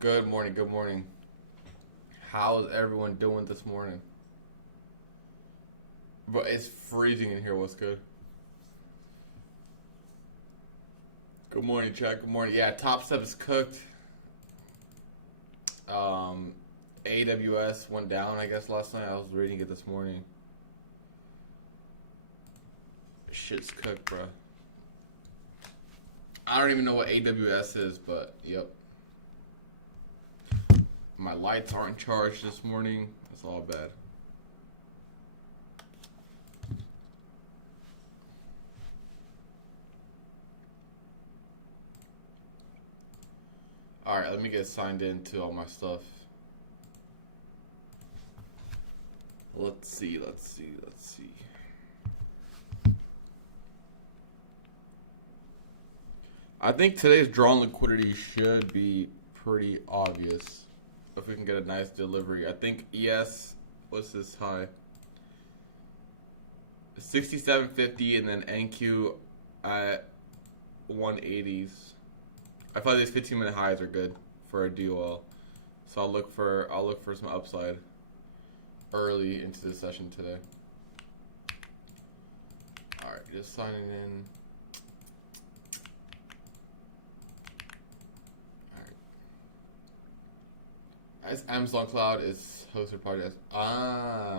Good morning, good morning. How's everyone doing this morning? But it's freezing in here, what's good? Good morning, Chad, good morning. Yeah, Top Step is cooked. AWS went down, I guess, last night. I was reading it this morning. Shit's cooked, bro. I don't even know what AWS is, but yep. My lights aren't charged this morning. That's all bad. Alright, let me get signed in to all my stuff. Let's see. I think today's drawn liquidity should be pretty obvious. If we can get a nice delivery. I think ES, what's this high? 67.50 and then NQ at 180s. I feel like these 15-minute highs are good for a DOL. So I'll look for some upside early into the session today. Alright, just signing in. As Amazon Cloud is hosted podcast.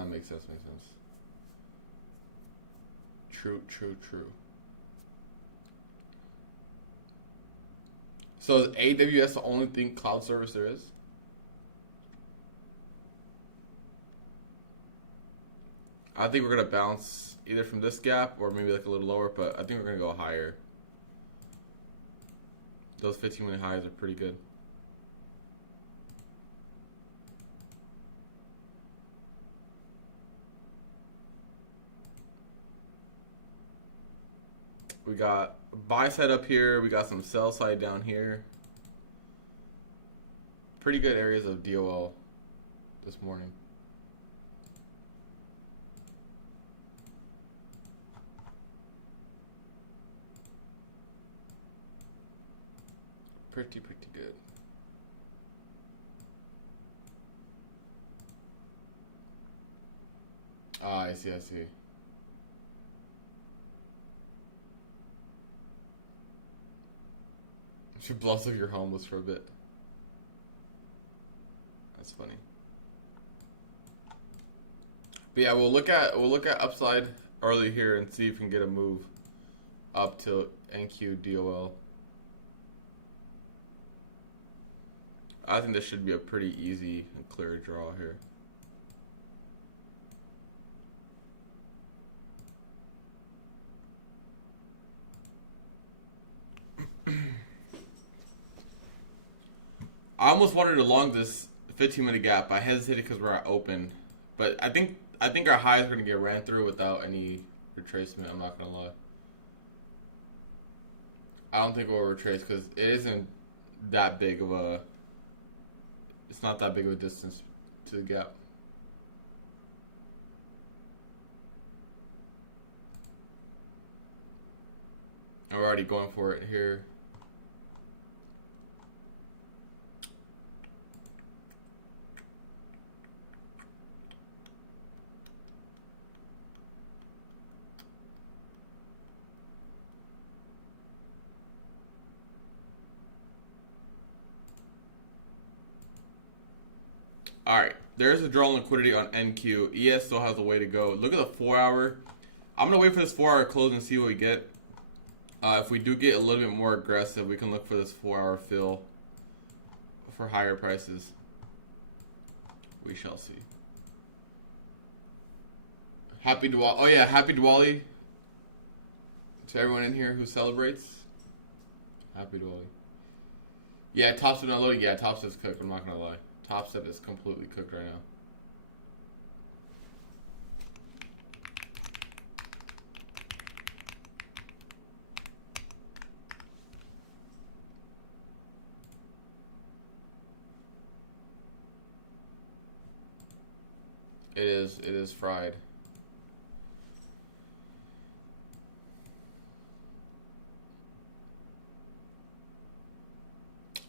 Makes sense. True. So is AWS the only thing cloud service there is? I think we're gonna bounce either from this gap or maybe like a little lower, but I think we're gonna go higher. Those 15-minute highs are pretty good. We got buy side up here. We got some sell side down here. Pretty good areas of DOL this morning. Pretty good. I see. Should blow up your homeless for a bit. That's funny. But yeah, we'll look at upside early here and see if we can get a move up to NQ DOL. I think this should be a pretty easy and clear draw here. I almost wanted to long this 15-minute gap. I hesitated because we're at open, but I think our highs are gonna get ran through without any retracement. I'm not gonna lie. I don't think we'll retrace because it isn't that big of a. It's not that big of a distance to the gap. We're already going for it here. Alright, there's a draw liquidity on NQ. ES still has a way to go. Look at the 4-hour. I'm going to wait for this 4-hour close and see what we get. If we do get a little bit more aggressive, we can look for this 4-hour fill for higher prices. We shall see. Happy Diwali. Oh yeah, happy Diwali to everyone in here who celebrates. Happy Diwali. Yeah, Top Step not loading. Yeah, Top Step's cooked. I'm not going to lie. Top Step is completely cooked right now. It is fried.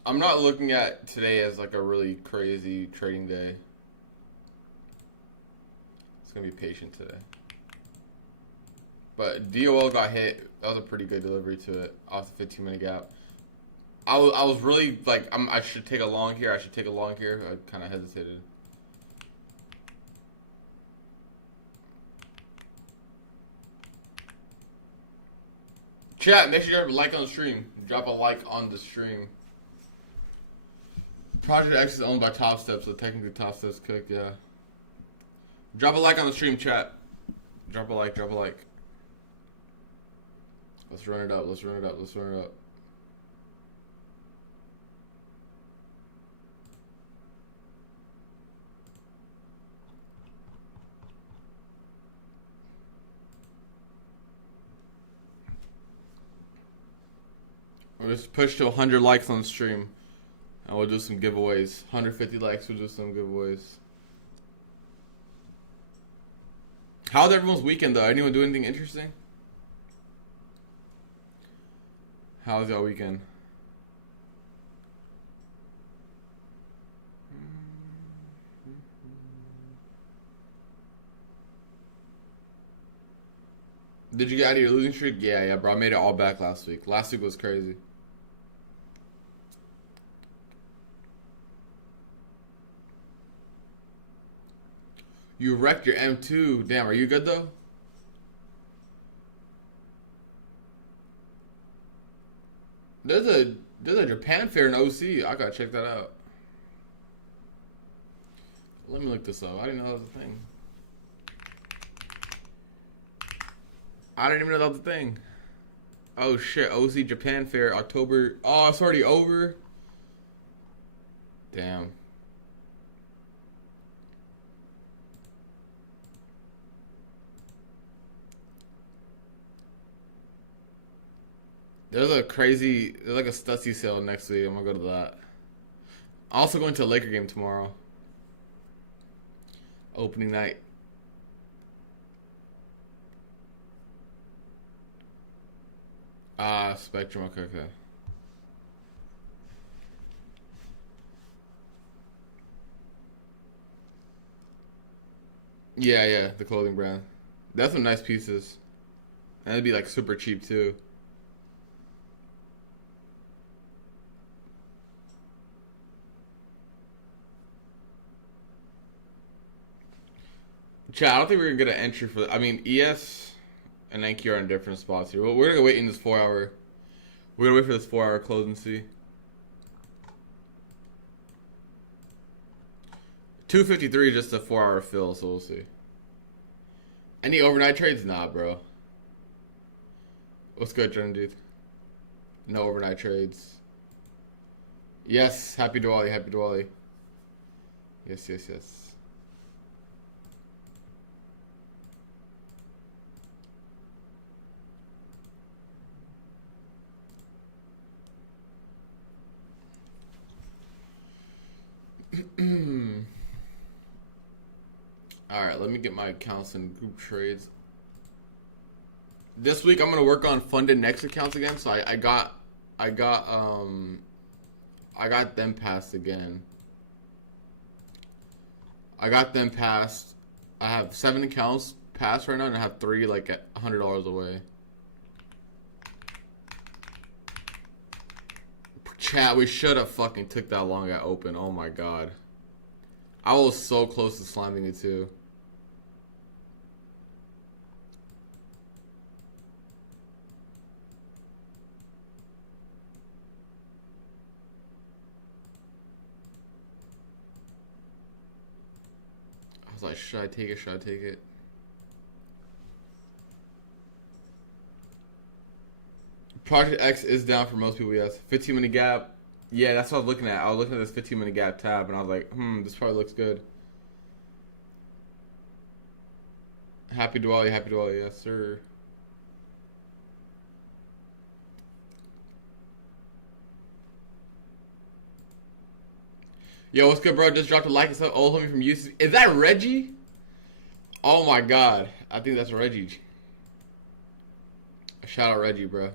I'm not looking at today as like a really crazy trading day. It's gonna be patient today. But DOL got hit. That was a pretty good delivery to it off the 15-minute gap. I was really like, I should take a long here. I should take a long here. I kind of hesitated. Chat, make sure you drop a like on the stream. Drop a like on the stream. Project X is owned by Top Step, so technically Top Step's cooked, yeah. Drop a like on the stream, chat. Drop a like, drop a like. Let's run it up, let's run it up, let's run it up. We'll just push to 100 likes on the stream. And we'll do some giveaways. 150 likes, we'll do some giveaways. How's everyone's weekend though? Anyone do anything interesting? How's your weekend? Did you get out of your losing streak? Yeah, bro. I made it all back last week. Last week was crazy. You wrecked your M2. Damn, are you good though? There's a Japan fair in OC. I gotta check that out. Let me look this up. I didn't know that was a thing. I didn't even know that was a thing. Oh shit, OC Japan fair, October. Oh, it's already over. Damn. There's like a Stussy sale next week. I'm gonna go to that. I'm also going to a Laker game tomorrow. Opening night. Spectrum, okay. Yeah, the clothing brand. That's some nice pieces. And it'd be like super cheap too. Chat, I don't think we're gonna get an entry for. I mean, ES and NQ are in different spots here. Well, we're gonna wait in this 4-hour. We're gonna wait for this 4-hour close and see. 253 is just a 4-hour fill, so we'll see. Any overnight trades? Nah, bro. What's good, Jordan, dude? No overnight trades. Yes, happy Diwali, happy Diwali. Yes. Alright, let me get my accounts and group trades. This week I'm gonna work on funded next accounts again, so I got them passed again. I got them passed. I have 7 accounts passed right now, and I have 3 like at $100 away. Chat, we should have fucking took that long at open. Oh my god. I was so close to slamming it too. I was like, should I take it? Should I take it? Project X is down for most people, yes. 15-minute gap. Yeah, that's what I was looking at. I was looking at this 15-minute gap tab, and I was like, this probably looks good. Happy Diwali, yes, sir. Yo, what's good, bro? Just dropped a like and stuff. Old homie from UC. Is that Reggie? Oh my god. I think that's Reggie. Shout out Reggie, bro.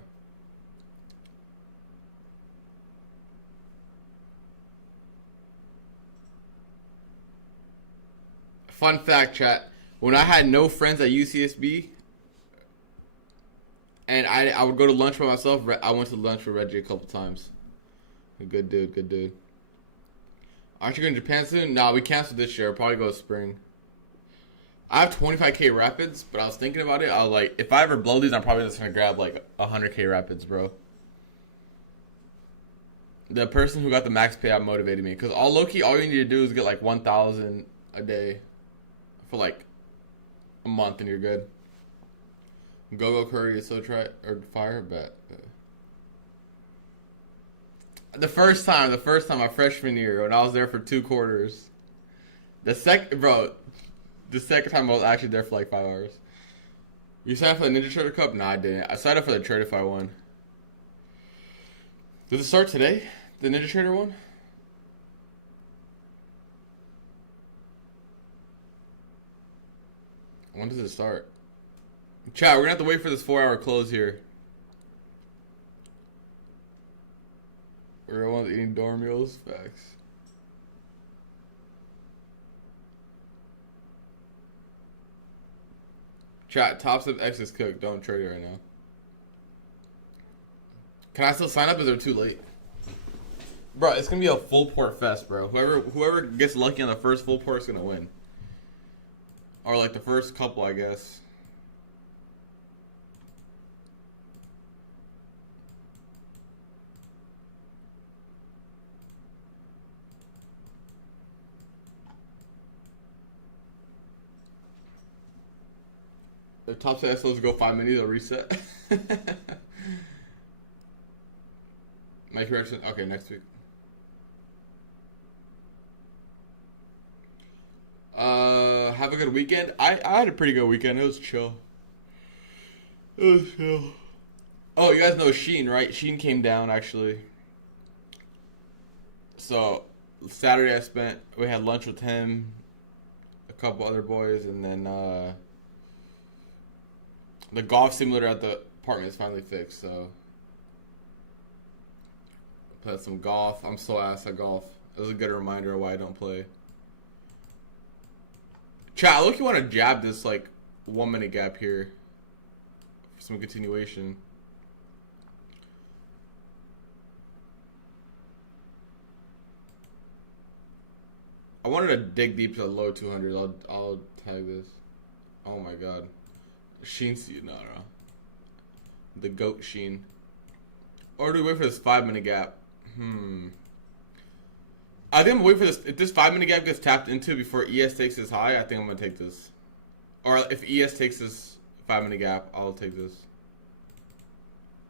Fun fact, chat. When I had no friends at UCSB, and I would go to lunch by myself, I went to lunch with Reggie a couple times. Good dude, good dude. Aren't you going to Japan soon? Nah, we canceled this year. I'll probably go spring. I have 25k rapids, but I was thinking about it. I was like, if I ever blow these, I'm probably just going to grab like 100k rapids, bro. The person who got the max payout motivated me. Because low-key, all you need to do is get like 1,000 a day for like a month and you're good. Go Curry is so try or fire bet. The first time, my freshman year, when I was there for 2 quarters. The second time I was actually there for like 5 hours. You signed up for the Ninja Trader Cup? No, I didn't. I signed up for the Tradeify one. Does it start today? The Ninja Trader one? When does it start? Chat, we're gonna have to wait for this 4-hour close here. We're all eating dorm meals. Facts. Chat, Top Step X is cooked. Don't trade it right now. Can I still sign up? Is it too late? Bro, it's gonna be a full port fest, bro. Whoever gets lucky on the first full port is gonna win. Or like the first couple, I guess. The top set SLs go 5 minutes, they'll reset. My correction. Okay, next week. Have a good weekend. I had a pretty good weekend. It was chill. Oh, you guys know Sheen, right? Sheen came down actually. So Saturday we had lunch with him, a couple other boys, and then the golf simulator at the apartment is finally fixed. So played some golf. I'm so ass at golf. It was a good reminder of why I don't play. Chat, look, you want to jab this like 1 minute gap here for some continuation. I wanted to dig deep to the low 200s. I'll tag this. Oh my god, Sheen, no. The goat Sheen. Or do we wait for this 5 minute gap? I think I'm gonna wait for this. If this 5 minute gap gets tapped into before ES takes this high, I think I'm gonna take this. Or if ES takes this 5 minute gap, I'll take this.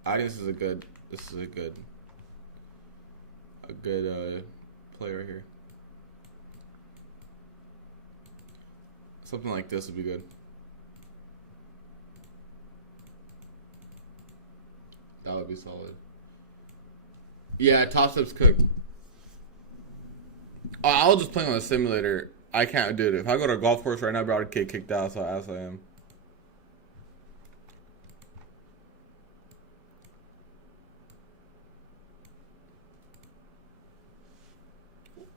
I think this is a good play right here. Something like this would be good. That would be solid. Yeah, Top Step's cooked. I'll just play on a simulator. I can't do it. If I go to a golf course right now, bro, I'd get kicked out, so as I am.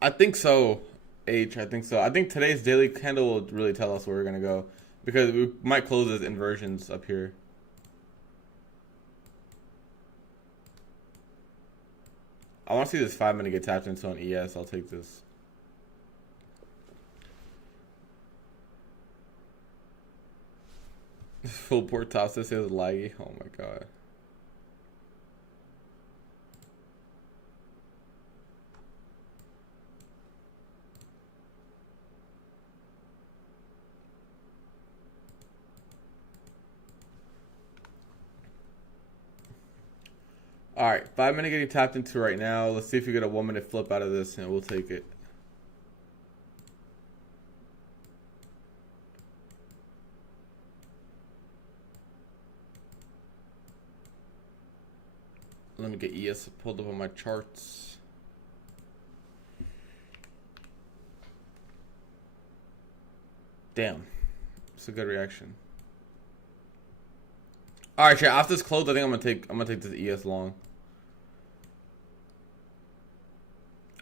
I think so, H. I think so. I think today's daily candle will really tell us where we're going to go. Because we might close as inversions up here. I want to see this 5 minute get tapped into on ES. I'll take this. Full port toss. This is laggy. Oh my god. Alright, 5 minute getting tapped into right now. Let's see if we get a 1 minute flip out of this and we'll take it. Let me get ES pulled up on my charts. Damn. It's a good reaction. Alright, chat, after this close, I think I'm gonna take this ES long.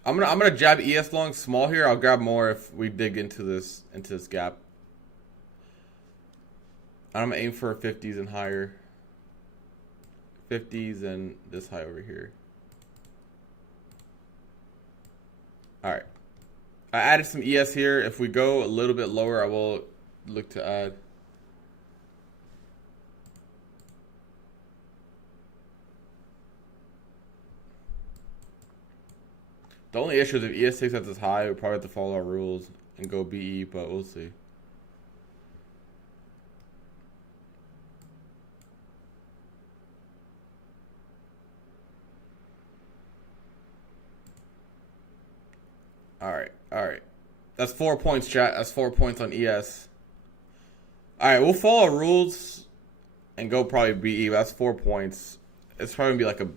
I'm gonna jab ES long small here. I'll grab more if we dig into this gap. I'm gonna aim for 50s and higher. 50s and this high over here. Alright. I added some ES here. If we go a little bit lower, I will look to add. The only issue is if ES takes at this high, we'll probably have to follow our rules and go BE, but we'll see. Alright. That's 4 points, chat. That's 4 points on ES. Alright, we'll follow rules and go probably BE. That's 4 points. It's probably gonna be like a,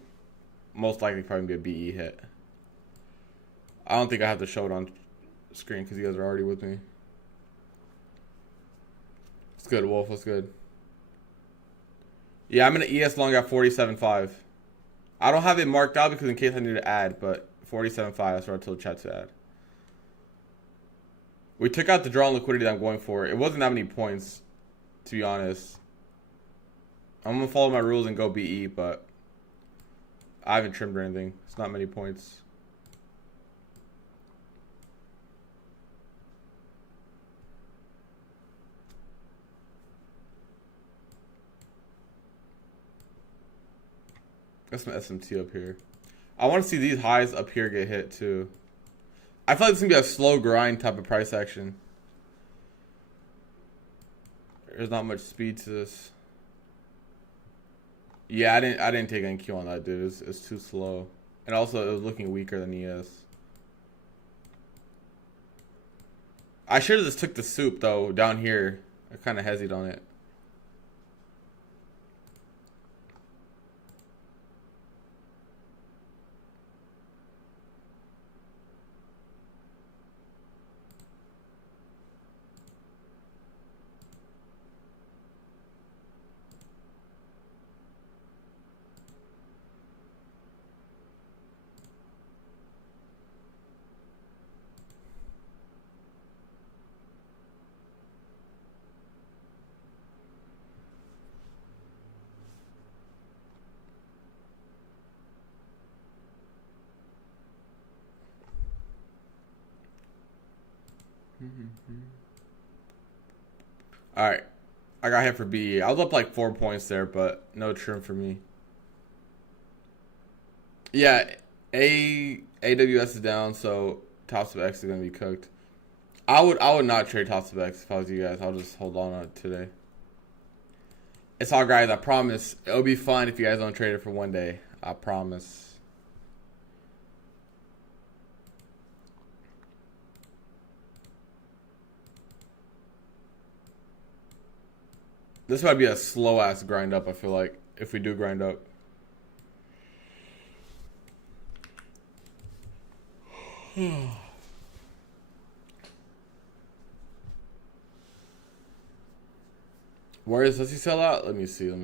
most likely probably be a BE hit. I don't think I have to show it on screen because you guys are already with me. It's good, Wolf. What's good? Yeah, I'm gonna ES long at 47.5. I don't have it marked out because in case I need to add, but 47.5. That's what I told chat to add. We took out the draw and liquidity that I'm going for. It wasn't that many points, to be honest. I'm gonna follow my rules and go BE, but I haven't trimmed or anything. It's not many points. Got some SMT up here. I want to see these highs up here get hit too. I feel like it's going to be a slow grind type of price action. There's not much speed to this. Yeah, I didn't take NQ on that, dude. It's too slow. And also, it was looking weaker than ES. I should have just took the soup, though, down here. I kind of hesitated on it. Alright. I got hit for BE. I was up like 4 points there, but no trim for me. Yeah, AWS is down, so Tops of X is gonna be cooked. I would not trade Tops of X if I was you guys. I'll just hold on it today. It's all guys, I promise. It'll be fun if you guys don't trade it for one day. I promise. This might be a slow ass grind up, I feel like, if we do grind up. Does he sell out? Let me see. Let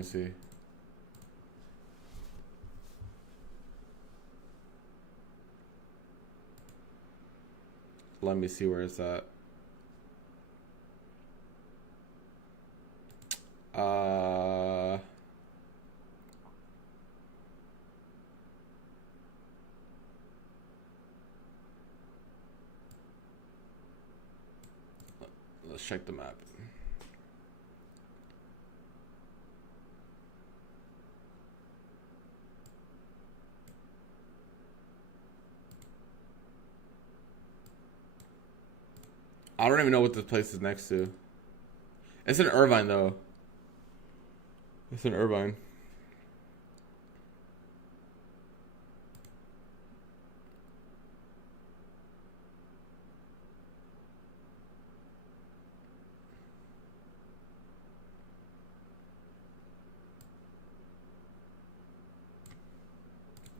me see where it's at. Let's check the map. I don't even know what this place is next to. It's in Irvine, though. It's in Irvine.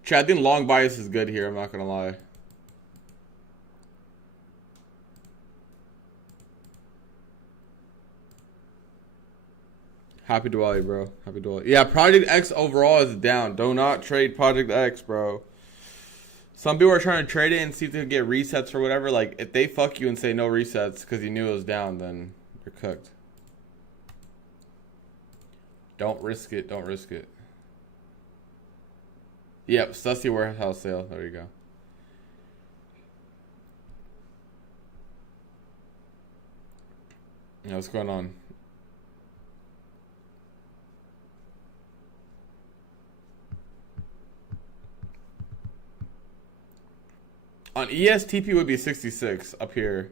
Chad, I think long bias is good here, I'm not gonna lie. Happy Diwali, bro. Happy Diwali. Yeah, Project X overall is down. Do not trade Project X, bro. Some people are trying to trade it and see if they can get resets or whatever. Like, if they fuck you and say no resets because you knew it was down, then you're cooked. Don't risk it. Don't risk it. Yep, Stussy warehouse sale. There you go. Yeah, what's going on? On ESTP would be 66 up here.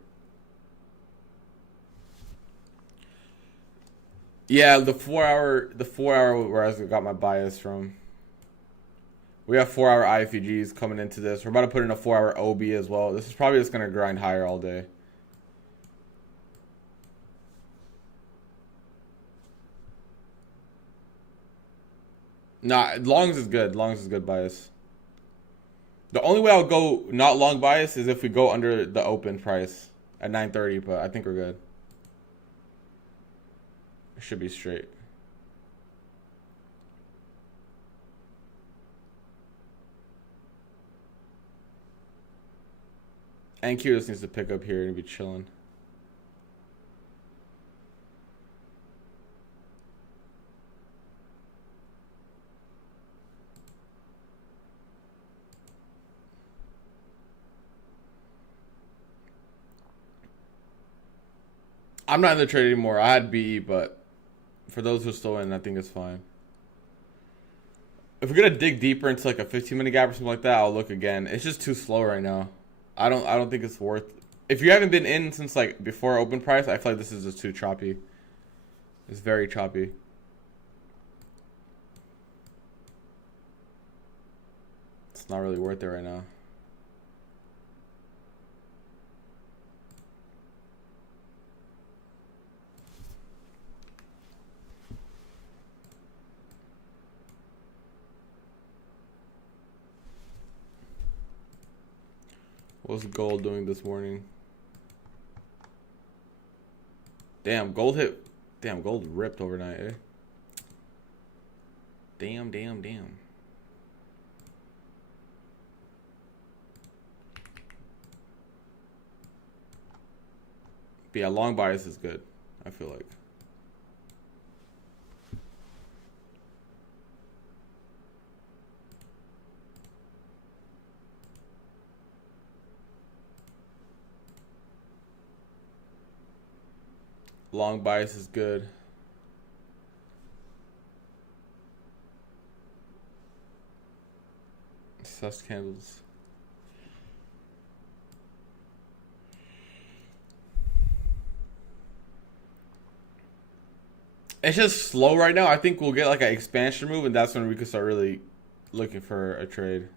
Yeah, the 4 hour where I got my bias from. We have 4 hour IFEGs coming into this. We're about to put in a 4 hour OB as well. This is probably just gonna grind higher all day. Nah, longs is good. Longs is good bias. The only way I'll go not long bias is if we go under the open price at 930, but I think we're good. It should be straight. NQ just needs to pick up here and be chilling. I'm not in the trade anymore. I had BE, but for those who are still in, I think it's fine. If we're gonna dig deeper into like a 15-minute gap or something like that, I'll look again. It's just too slow right now. I don't think it's worth. If you haven't been in since like before open price, I feel like this is just too choppy. It's very choppy. It's not really worth it right now. What's gold doing this morning? Damn, gold hit. Damn, gold ripped overnight, eh? Damn. But yeah, long bias is good, I feel like. Long bias is good. Sus candles. It's just slow right now. I think we'll get like an expansion move, and that's when we can start really looking for a trade.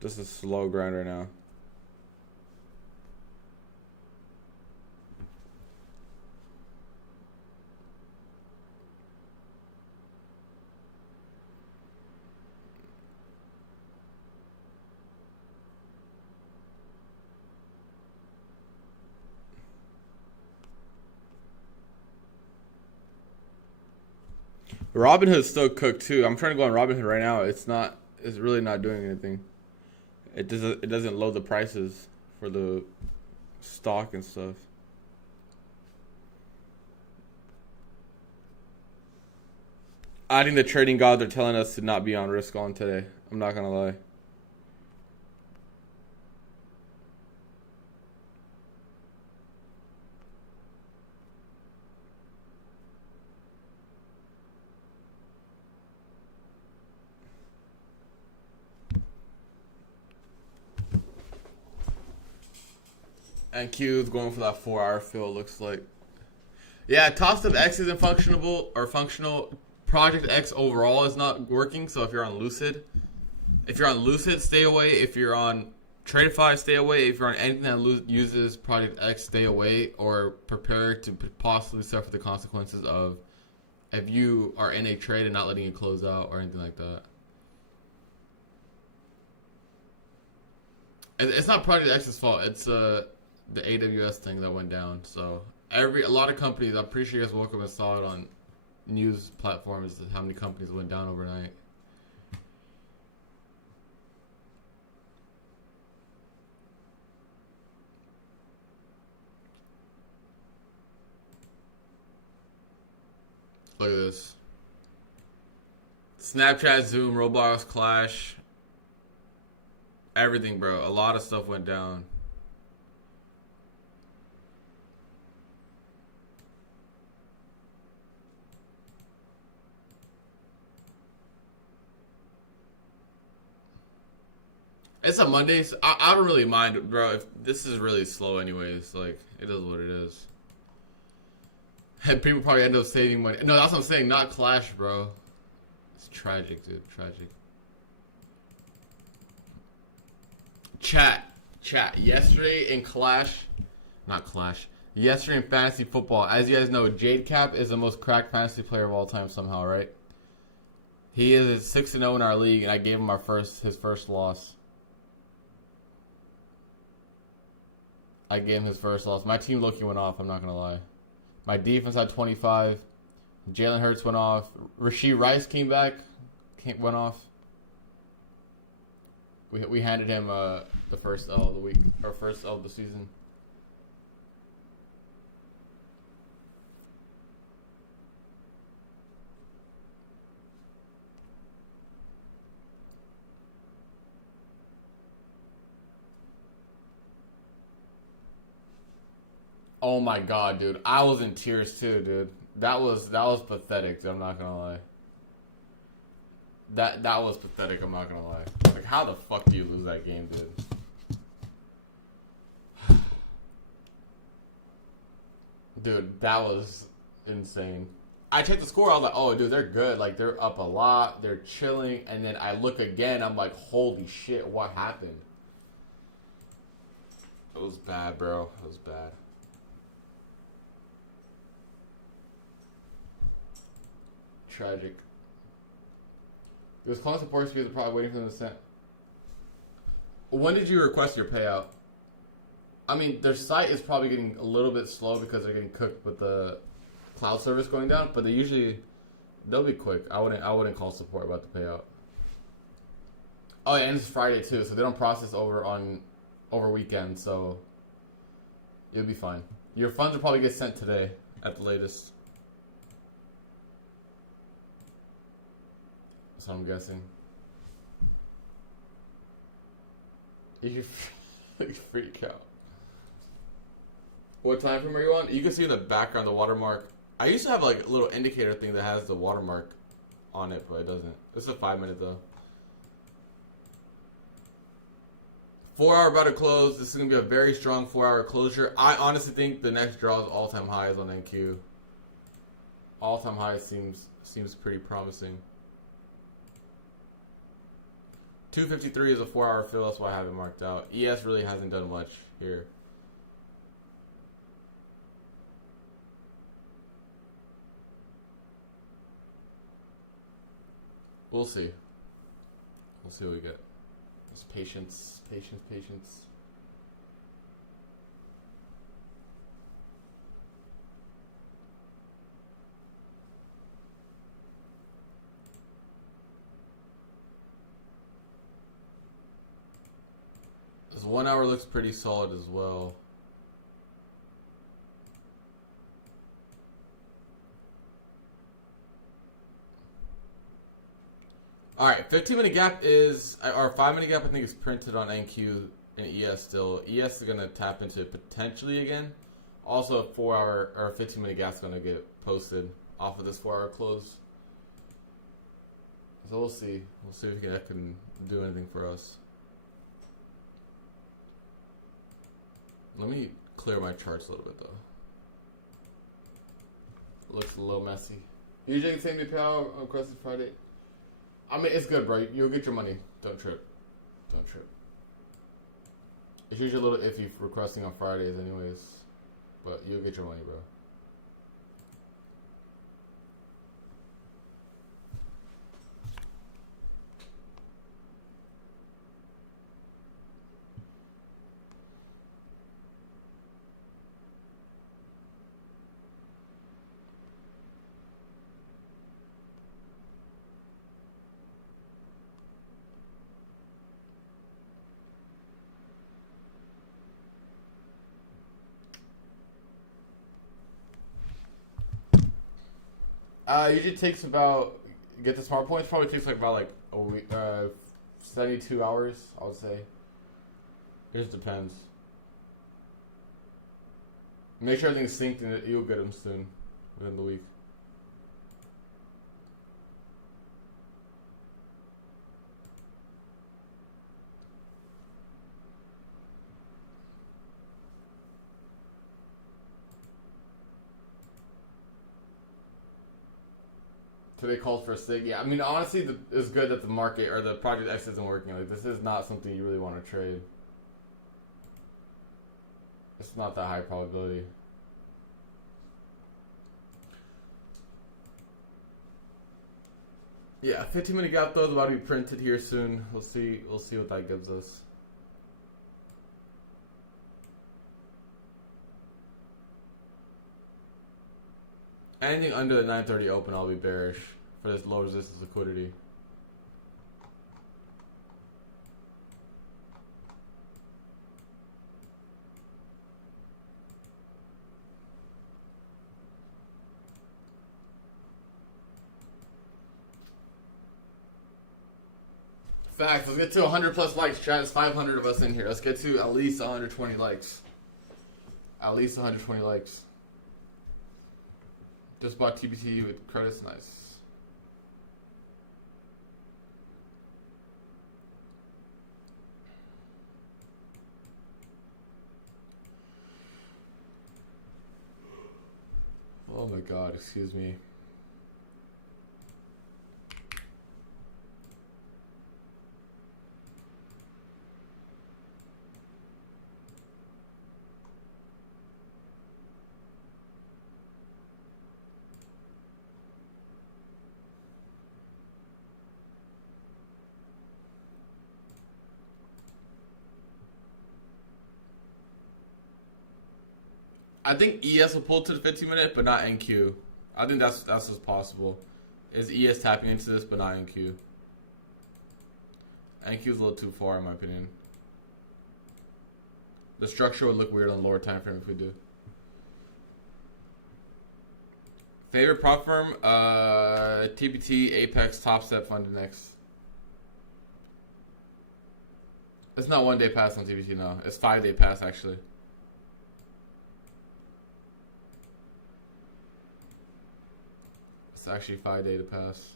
This is a slow grind right now. Robinhood's still cooked too. I'm trying to go on Robinhood right now. It's really not doing anything. It doesn't load the prices for the stock and stuff. I think the trading gods are telling us to not be on risk on today. I'm not gonna lie. And Q is going for that 4 hour fill, looks like. Yeah, Top Step X isn't functional. Project X overall is not working, so if you're on Lucid, stay away. If you're on Tradeify, stay away. If you're on anything that uses Project X, stay away, or prepare to possibly suffer the consequences of if you are in a trade and not letting it close out or anything like that. It's not Project X's fault. It's the AWS thing that went down. So a lot of companies, I'm pretty sure you guys woke up and saw it on news platforms how many companies went down overnight. Look at this. Snapchat, Zoom, Roblox, Clash. Everything, bro. A lot of stuff went down. It's a Monday. So I don't really mind, bro. If this is really slow anyways, like, it is what it is. And people probably end up saving money. No, that's what I'm saying. Not Clash, bro. It's tragic, dude. Tragic. Chat. Yesterday in Clash. Not Clash. Yesterday in fantasy football. As you guys know, Jade Cap is the most cracked fantasy player of all time somehow, right? He is 6-0 in our league, and I gave him his first loss. I gave him his first loss. My team low-key went off, I'm not going to lie. My defense had 25. Jalen Hurts went off. Rashee Rice came back. Went off. We handed him the first L of the week. Or first L of the season. Oh my god, dude. I was in tears too, dude. That was pathetic, dude. I'm not gonna lie. That was pathetic, I'm not gonna lie. Like, how the fuck do you lose that game, dude? Dude, that was insane. I checked the score, I was like, oh dude, they're good. Like, they're up a lot, they're chilling, and then I look again, I'm like, holy shit, what happened? It was bad, bro. It was bad. Tragic. Those clone support speeds are probably waiting for them to send. When did you request your payout? I mean, their site is probably getting a little bit slow because they're getting cooked with the cloud service going down, but they'll be quick. I wouldn't call support about the payout. Oh yeah, and it's Friday too, so they don't process over weekend, so you'll be fine. Your funds will probably get sent today at the latest. That's what I'm guessing. You freak out. What time frame are you on? You can see in the background the watermark. I used to have like a little indicator thing that has the watermark on it, but it doesn't. This is a 5-minute though. 4-hour about to close. This is going to be a very strong 4-hour closure. I honestly think the next draw is all-time highs on NQ. All-time highs seems pretty promising. 253 is a 4-hour fill. That's why I have it marked out. ES really hasn't done much here. We'll see. We'll see what we get. Just patience. This 1 hour looks pretty solid as well. Alright, 15-minute gap is, or 5-minute gap I think is printed on NQ and ES still. ES is going to tap into it potentially again. Also, a 4-hour or 15-minute gap is going to get posted off of this 4-hour close. So we'll see. We'll see if that can do anything for us. Let me clear my charts a little bit though. Looks a little messy. Usually the same day power on requested Friday. I mean, it's good, bro. You'll get your money. Don't trip. Don't trip. It's usually a little iffy for requesting on Fridays anyways. But you'll get your money, bro. Usually takes about get the smart points. Probably takes like about like a week, 72 hours. I would say. It just depends. Make sure everything's synced and you'll get them soon, within the week. Today calls for a SIG. Yeah, I mean, honestly, it's good that the market or the Project X isn't working. Like, this is not something you really want to trade. It's not that high probability. Yeah, 15-minute gap though is about to be printed here soon. We'll see. We'll see what that gives us. Anything under the 930 open, I'll be bearish for this low resistance liquidity. Facts. Let's get to 100 plus likes, chat. There's 500 of us in here. Let's get to at least 120 likes. At least 120 likes. Just bought TBT with credits. Nice. Oh my god, excuse me. I think ES will pull to the 15-minute, but not NQ. I think that's what's possible. Is ES tapping into this, but not NQ. NQ is a little too far, in my opinion. The structure would look weird on the lower time frame if we do. Favorite prop firm? TBT, Apex, Top Step, Funded Next. It's not 1 day pass on TBT, no. It's 5 day pass, actually. It's actually 5 day to pass.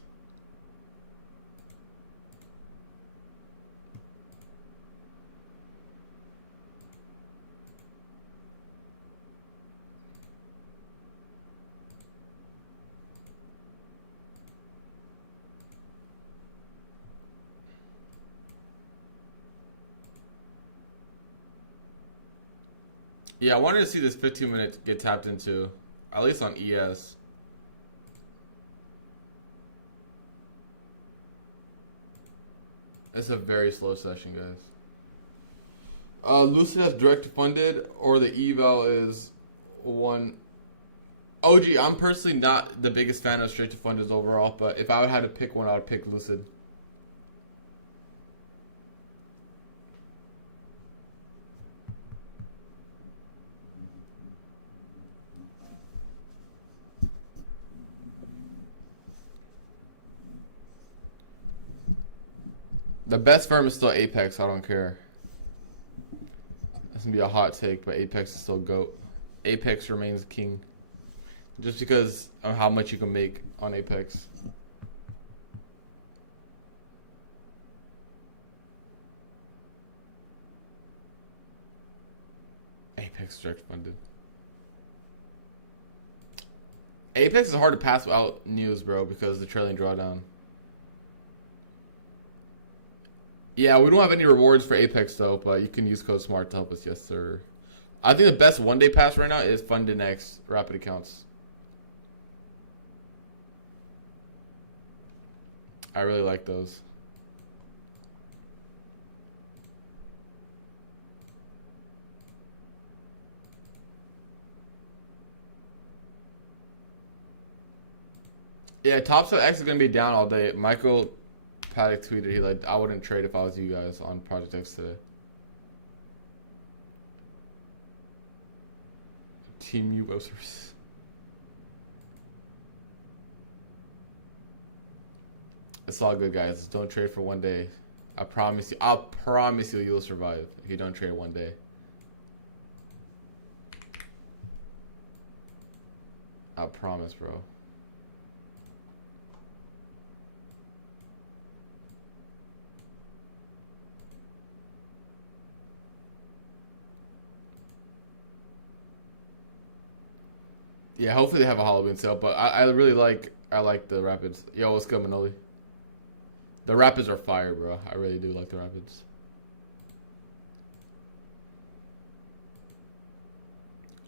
Yeah, I wanted to see this 15-minute get tapped into, at least on ES. It's a very slow session, guys. Lucid has direct funded, or the eval is one. OG, I'm personally not the biggest fan of straight to funded overall, but if I would have to pick one, I would pick Lucid. The best firm is still Apex. I don't care. That's gonna be a hot take, but Apex is still GOAT. Apex remains king, just because of how much you can make on Apex. Apex direct funded. Apex is hard to pass without news, bro, because the trailing drawdown. Yeah, we don't have any rewards for Apex though, but you can use code SMART to help us. Yes, sir. I think the best 1 day pass right now is Funded Next Rapid Accounts. I really like those. Yeah, Top Step X is gonna be down all day. Michael Paddock tweeted, he like, I wouldn't trade if I was you guys on Project X today. Team U web service. It's all good, guys. Don't trade for one day. I promise you. I'll promise you, you'll survive if you don't trade one day. I promise, bro. Yeah, hopefully they have a Halloween sale, but I really like the Rapids. Yo, what's good, Manoli? The Rapids are fire, bro. I really do like the Rapids.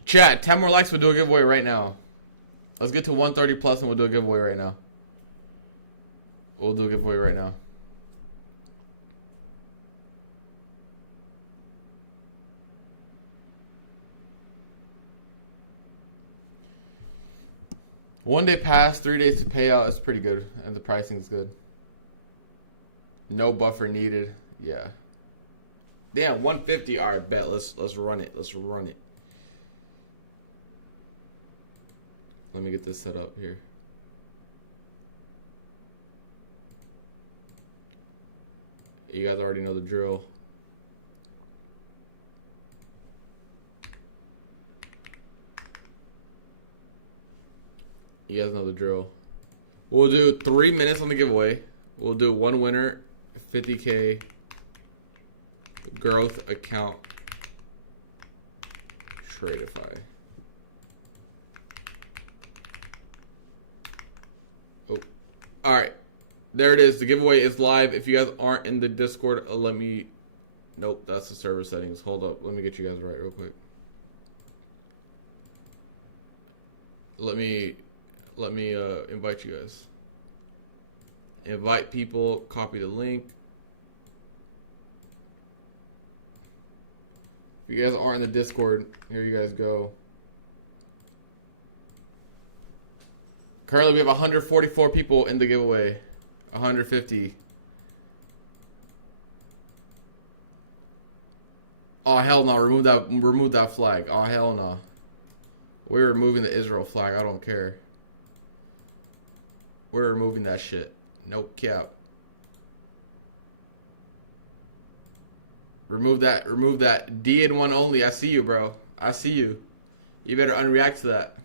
Chat, 10 more likes, we'll do a giveaway right now. Let's get to 130 plus and we'll do a giveaway right now. We'll do a giveaway right now. One day pass, 3 days to pay out. It's pretty good, and the pricing is good. No buffer needed. Yeah. Damn, 150. All right, bet. Let's run it. Let's run it. Let me get this set up here. You guys already know the drill. You guys know the drill. We'll do 3 minutes on the giveaway. We'll do one winner, 50K growth account Tradeify. Oh, all right. There it is. The giveaway is live. If you guys aren't in the Discord, let me. Nope, that's the server settings. Hold up. Let me get you guys right real quick. Let me invite you guys. Invite people, copy the link. If you guys aren't in the Discord, here you guys go. Currently we have 144 people in the giveaway. 150. Oh hell no, remove that flag. Oh hell no. We're removing the Israel flag, I don't care. We're removing that shit. Nope, cap. Remove that. D in one only. I see you, bro. I see you. You better unreact to that.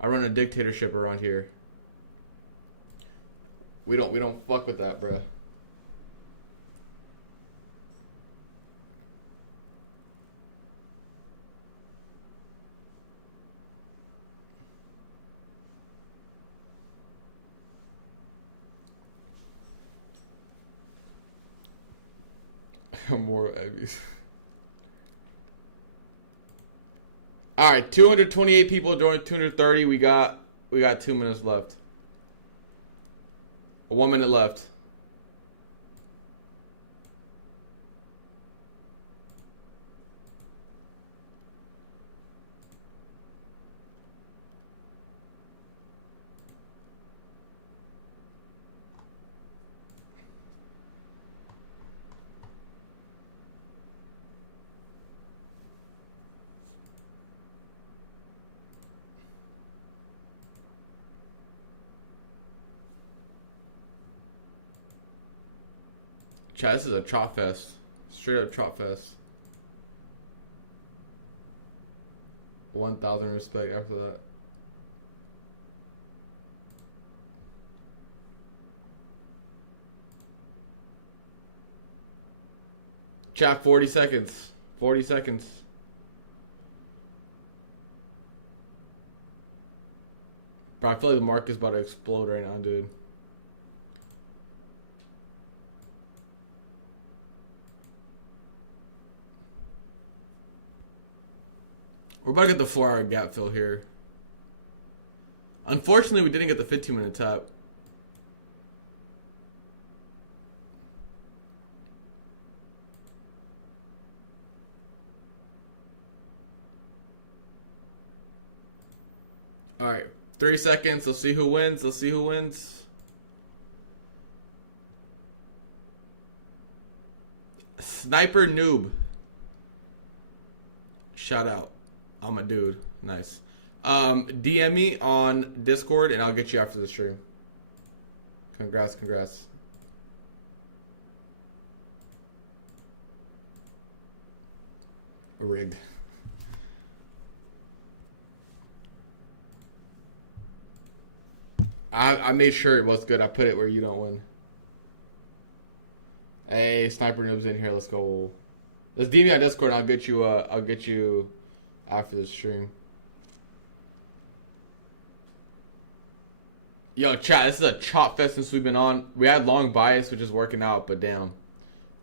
I run a dictatorship around here. We don't fuck with that, bro. More Abby's. All right, 228 people joined. 230. We got 2 minutes left. 1 minute left. Chat, this is a chop fest. Straight up chop fest. 1,000 respect after that. Chat, 40 seconds. 40 seconds. Bro, I feel like the market's about to explode right now, dude. We're about to get the 4-hour gap fill here. Unfortunately, we didn't get the 15-minute tap. All right, 3 seconds. Let's see who wins. Let's see who wins. Sniper Noob. Shout out. I'm a dude. Nice. DM me on Discord and I'll get you after the stream. Congrats, congrats. Rigged. I made sure it was good. I put it where you don't win. Hey, Sniper Noob's in here. Let's go. Let's DM me on Discord and I'll get you after the stream. Yo, chat, this is a chop fest since we've been on. We had long bias, which is working out, but damn.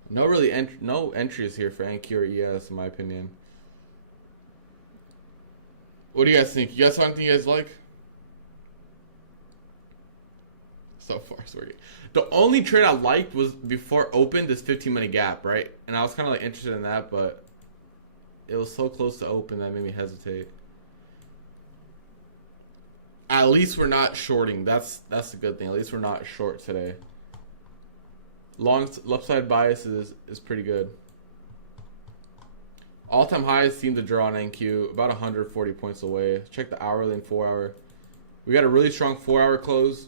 No entries here for NQ or ES, in my opinion. What do you guys think? You guys have anything you guys like? So far, it's working. The only trade I liked was before open, this 15-minute gap, right? And I was kind of like interested in that, but it was so close to open that made me hesitate. At least we're not shorting. That's the good thing. At least we're not short today. Long left side bias is pretty good. All-time highs seem to draw on NQ. About 140 points away. Check the hourly and 4 hour. We got a really strong 4 hour close.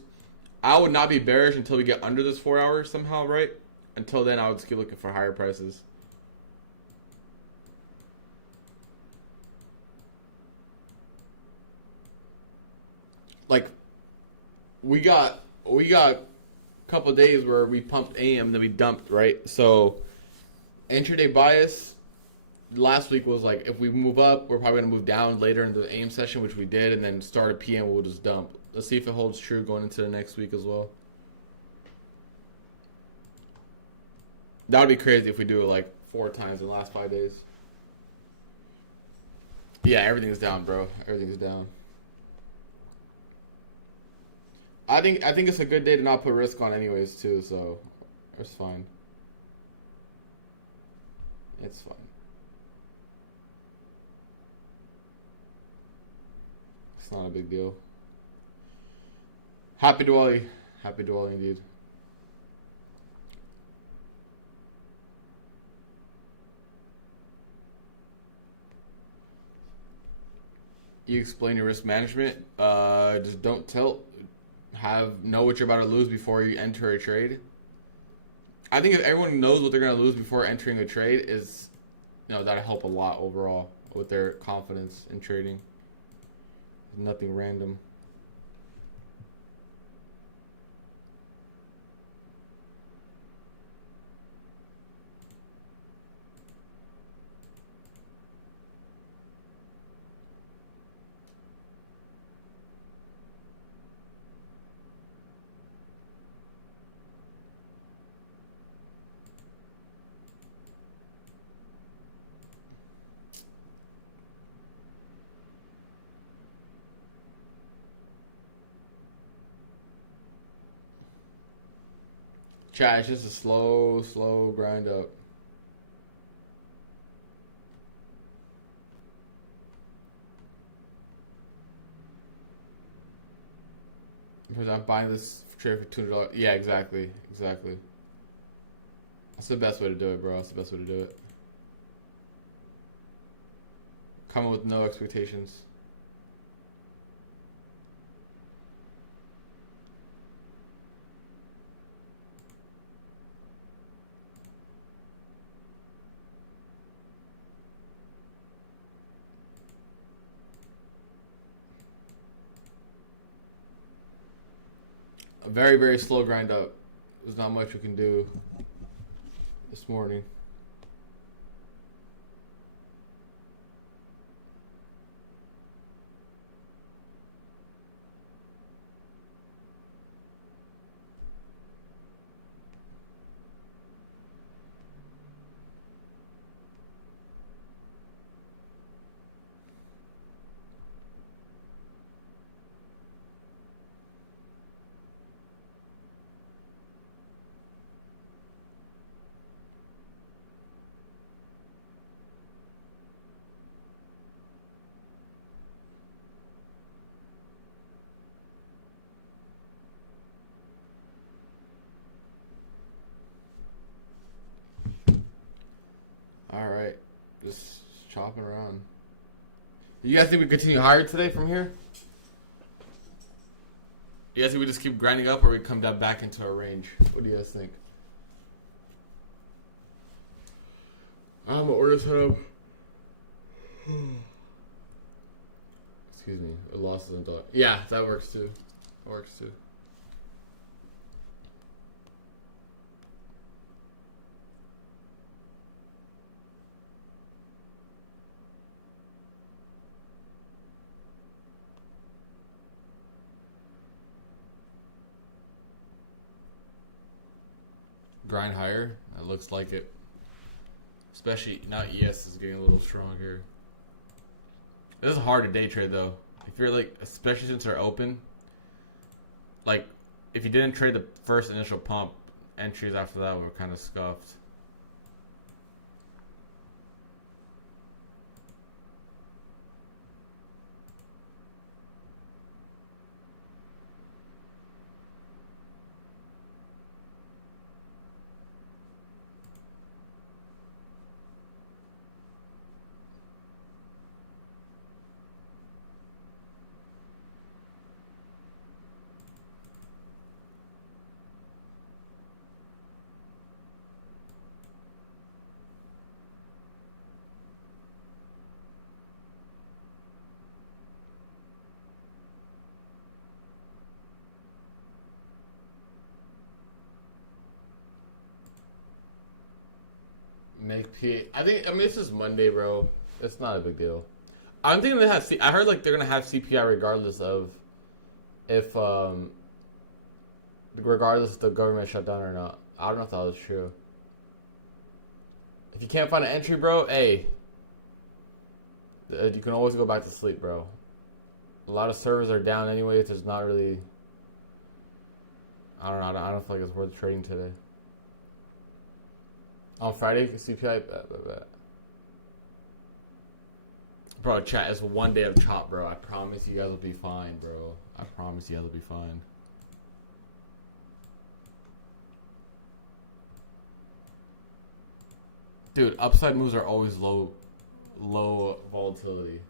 I would not be bearish until we get under this 4 hour somehow, right? Until then, I would just keep looking for higher prices. Like, we got a couple of days where we pumped AM and then we dumped, right? So intraday bias last week was like, if we move up, we're probably gonna move down later in the AM session, which we did, and then start at PM, we'll just dump. Let's see if it holds true going into the next week as well. That would be crazy if we do it like 4 times in the last 5 days. Yeah, everything's down, bro. Everything's down. I think it's a good day to not put risk on anyways too, so it's fine. It's fine. It's not a big deal. Happy Diwali. Happy Diwali indeed. You explain your risk management. Just don't tilt. Know what you're about to lose before you enter a trade. I think if everyone knows what they're going to lose before entering a trade, is, that'll help a lot overall with their confidence in trading. Nothing random. Chat, it's just a slow grind up. Because I'm buying this trade for $200. Yeah, exactly. That's the best way to do it, bro. That's the best way to do it. Come with no expectations. A very, very slow grind up. There's not much we can do this morning. You guys think we continue higher today from here? You guys think we just keep grinding up, or we come down back into our range? What do you guys think? I'm gonna order set up. Excuse me. It lost in thought. Yeah, that works too. That works too. Grind higher. That looks like it. Especially now ES is getting a little strong here. This is hard to day trade though. If you're like, especially since they're open, like if you didn't trade the first initial pump, entries after that were kind of scuffed. Make P. I mean, it's just Monday, bro. It's not a big deal. I'm thinking they have. I heard like they're gonna have CPI regardless of if regardless if the government shut down or not. I don't know if that was true. If you can't find an entry, bro, hey, you can always go back to sleep, bro. A lot of servers are down anyway. There's not really. I don't know. I don't feel like it's worth trading today. On Friday, CPI. Bro, chat, it's one day of chop, bro. I promise you guys will be fine, bro. I promise you guys will be fine. Dude, upside moves are always low volatility.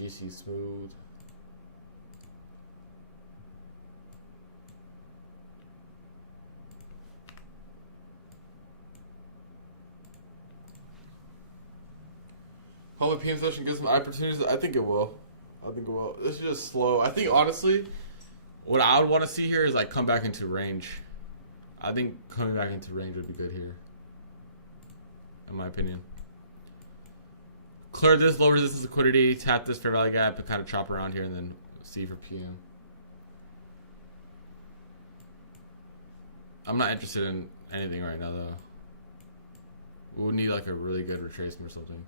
GC smooth. Hope PM session gives some opportunities. I think it will. It's just slow. I think honestly, what I would want to see here is like come back into range. I think coming back into range would be good here, in my opinion. Clear this low resistance liquidity, tap this fair value gap, and kind of chop around here, and then see for PM. I'm not interested in anything right now, though. We would need like a really good retracement or something.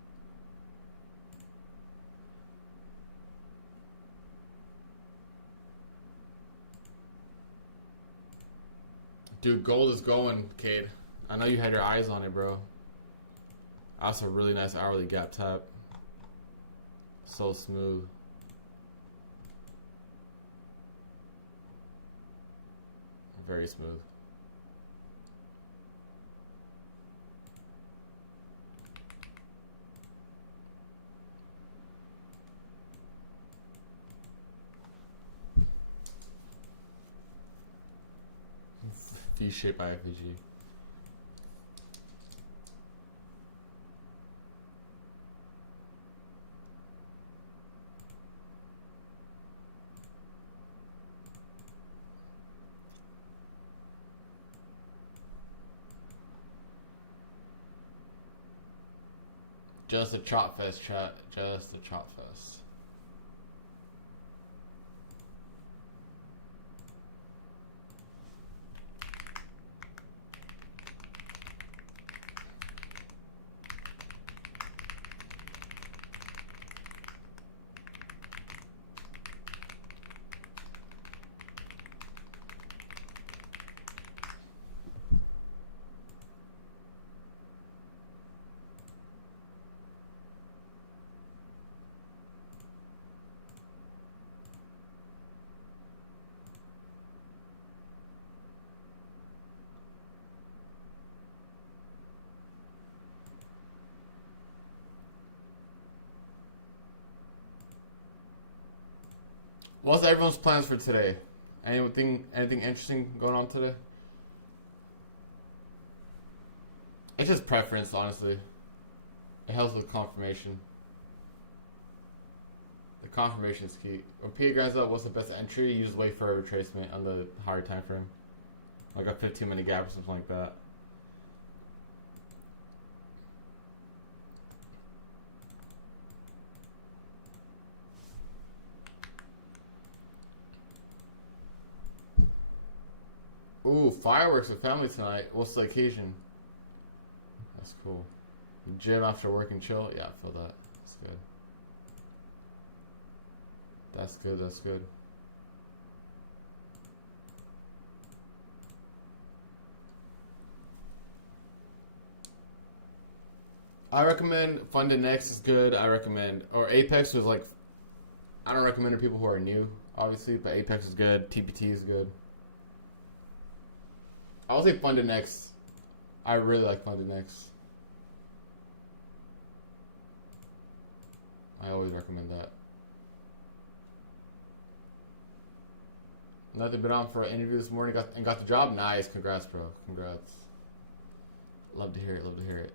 Dude, gold is going, Cade. I know you had your eyes on it, bro. That's a really nice hourly gap tap. So smooth. Very smooth. V-shaped by IPG. Just a chop fest, chat. Just a chop fest. What's everyone's plans for today? Anything interesting going on today? It's just preference, honestly. It helps with confirmation. The confirmation is key. When PA grinds up, what's the best entry? You just wait for a retracement on the higher time frame. Like a 15-minute gap or something like that. Ooh, fireworks with family tonight. What's the occasion? That's cool. Gym after work and chill? Yeah, I feel that. That's good. That's good, that's good. I recommend Funded Next is good. I recommend, or Apex was like, I don't recommend to people who are new, obviously, but Apex is good. TPT is good. I would say Funded Next. I really like Funded Next. I always recommend that. Nothing been on for an interview this morning and got the job? Nice. Congrats, bro. Congrats. Love to hear it. Love to hear it.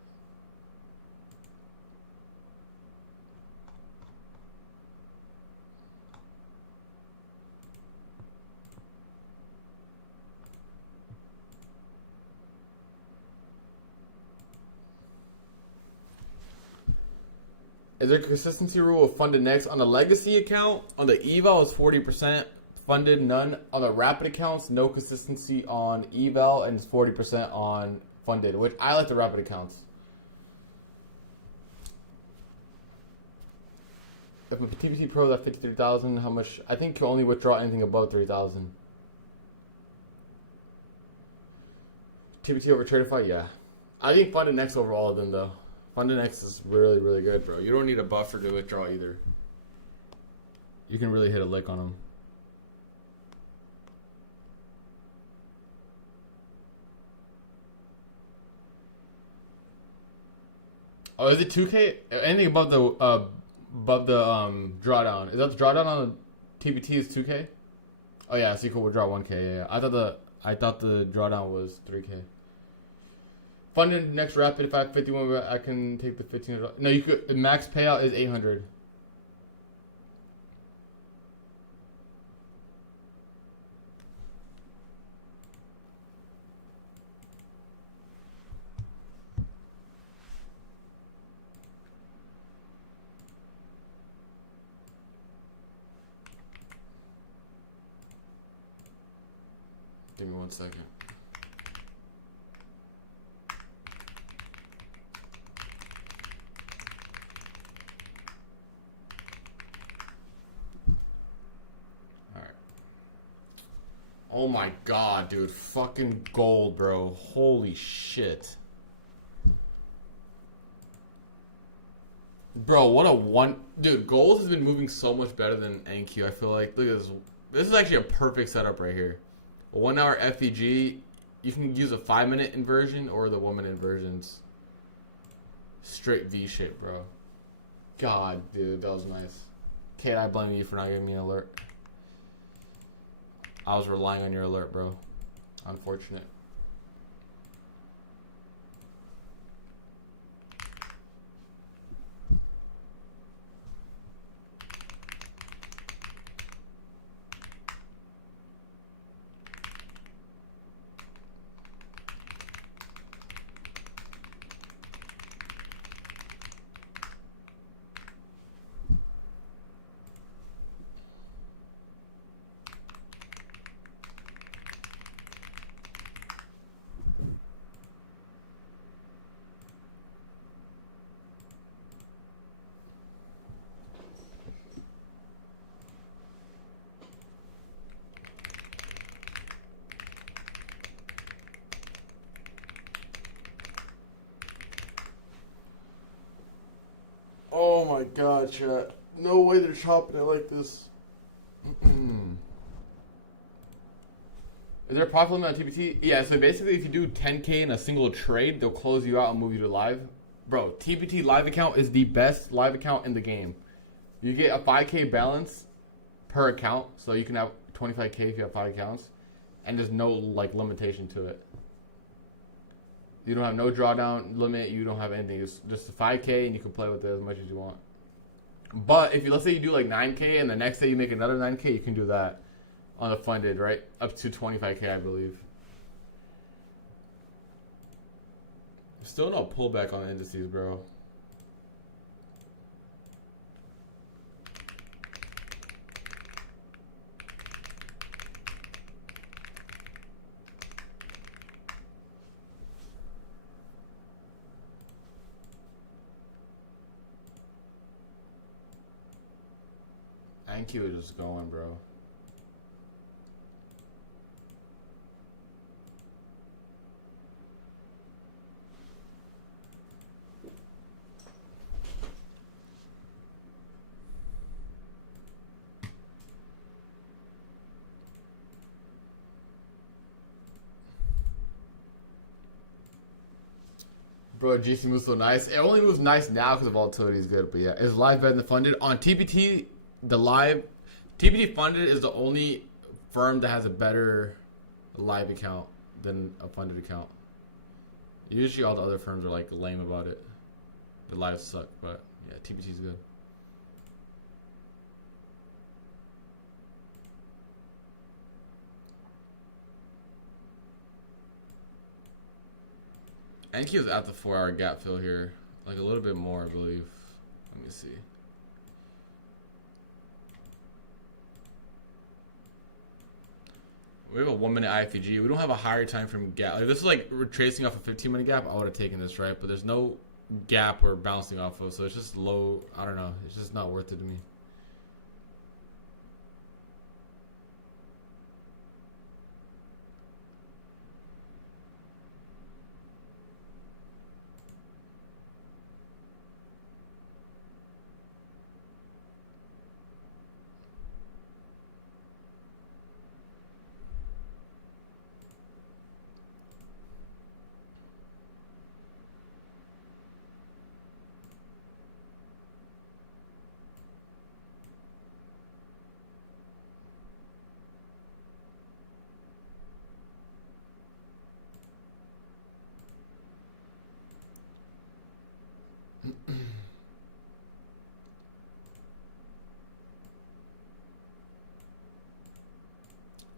Is there a consistency rule of Funded Next on the legacy account? On the eval is 40%. Funded, none. On the rapid accounts, no consistency on eval, and it's 40% on funded, which I like the rapid accounts. If a TPT Pro is at 53,000, how much? I think you can only withdraw anything above 3,000. TPT over Tradify, yeah. I think Funded Next over all of them, though. Funded Next is really, really good, bro. You don't need a buffer to withdraw either. You can really hit a lick on them. Oh, is it 2K? Anything above the drawdown? Is that the drawdown on the TPT is 2K? Oh yeah, so you could withdraw 1K. Yeah, I thought the drawdown was 3K. Funded Next rapid. If I have 51, I can take the 15. No, you could. The max payout is 800. Give me 1 second. Alright. Oh my god, dude. Fucking gold, bro. Holy shit. Bro, what a one... Dude, gold has been moving so much better than NQ, I feel like. Look at this. This is actually a perfect setup right here. A 1 hour FEG, you can use a 5-minute inversion or the 1-minute inversions. Straight V shape, bro. God, dude, that was nice. Kate, I blame you for not giving me an alert. I was relying on your alert, bro. Unfortunate. Oh my god, chat. No way they're chopping it like this. Is there a profit limit on TPT? Yeah, so basically if you do 10K in a single trade, they'll close you out and move you to live. Bro, TPT live account is the best live account in the game. You get a 5K balance per account. So you can have 25K if you have 5 accounts, and there's no like limitation to it. You don't have no drawdown limit. You don't have anything. It's just 5K, and you can play with it as much as you want. But if you, let's say you do like 9K, and the next day you make another 9K, you can do that on the funded, right? Up to 25K, I believe. Still no pullback on the indices, bro. NQ is just going, bro. Bro, GC moves so nice. It only moves nice now because the volatility is good, but yeah, it's live better than funded. On TPT, TPT funded is the only firm that has a better live account than a funded account. Usually all the other firms are like lame about it. The lives suck, but yeah, TPT is good. NQ is at the 4-hour gap fill here. Like a little bit more, I believe. Let me see. We have a 1-minute IFEG. We don't have a higher time frame gap. Like, this is like retracing off a 15-minute gap. I would have taken this, right? But there's no gap we're bouncing off of, so it's just low. I don't know. It's just not worth it to me.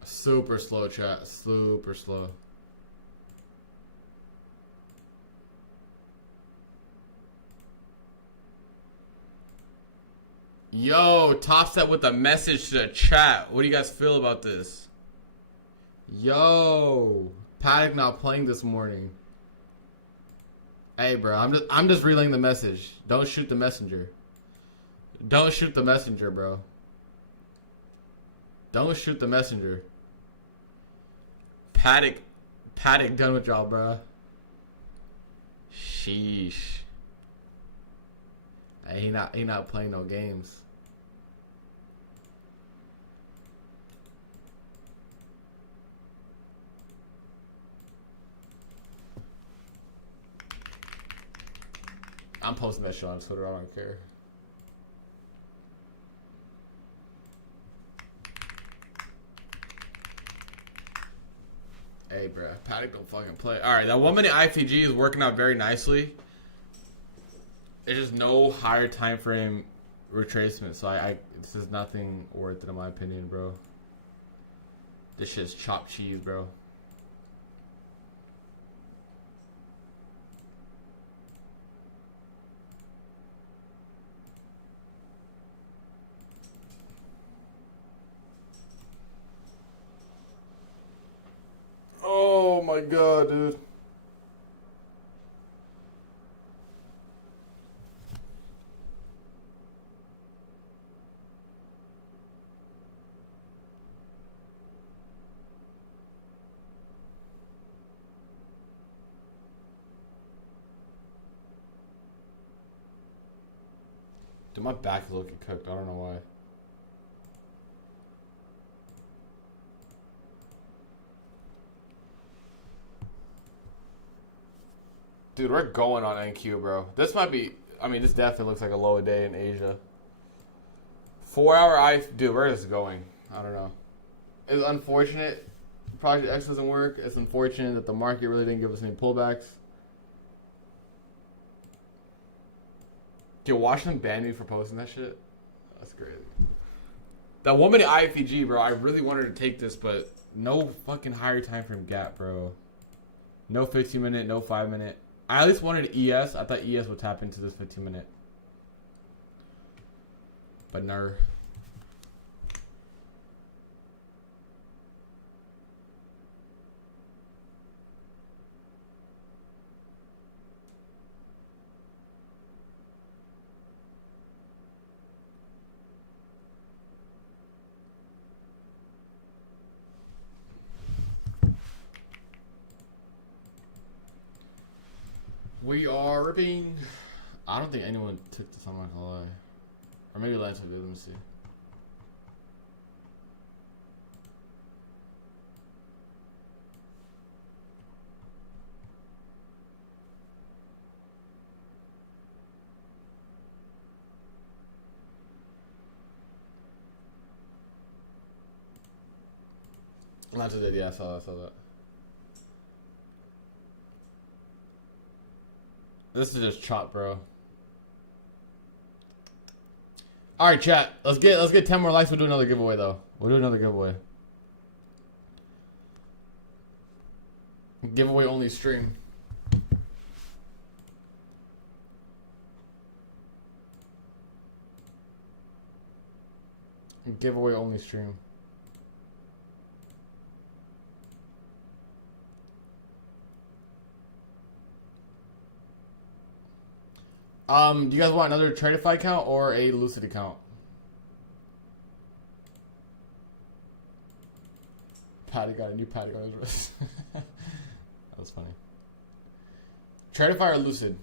Super slow, chat. Super slow. Yo, Topstep with a message to the chat. What do you guys feel about this? Yo, Paddock not playing this morning. Hey, bro, I'm just relaying the message. Don't shoot the messenger. Don't shoot the messenger, bro. Don't shoot the messenger. Paddock done with y'all, bro. Sheesh. Hey, he not playing no games. I'm posting that shit on Twitter. I don't care. Hey, bro, Paddock don't fucking play. All right, that 1-minute IFG is working out very nicely. There's just no higher time frame retracement, so this is nothing worth it in my opinion, bro. This shit's chopped cheese, bro. Oh my god, dude. Dude, my back is looking cooked. I don't know why. Dude, we're going on NQ, bro. This might be... I mean, this definitely looks like a low day in Asia. 4-hour dude, where is this going? I don't know. It's unfortunate Project X doesn't work. It's unfortunate that the market really didn't give us any pullbacks. Yo, Washington banned me for posting that shit. That's crazy. That 1 minute IFEG, bro. I really wanted to take this, but no fucking higher time frame gap, bro. No 15 minute, no 5 minute. I at least wanted ES. I thought ES would tap into this 15 minute. But no. We are ripping. I don't think anyone took this. I'm not gonna lie. Or maybe Lance will do. Let me see. Lance did. Yeah, I saw that. This is just chop, bro. All right, chat. Let's get 10 more likes. We'll do another giveaway though. We'll do another giveaway. Giveaway only stream. Giveaway only stream. Do you guys want another Tradify account or a Lucid account? Patty got a new patty on his wrist. That was funny. Tradify or Lucid?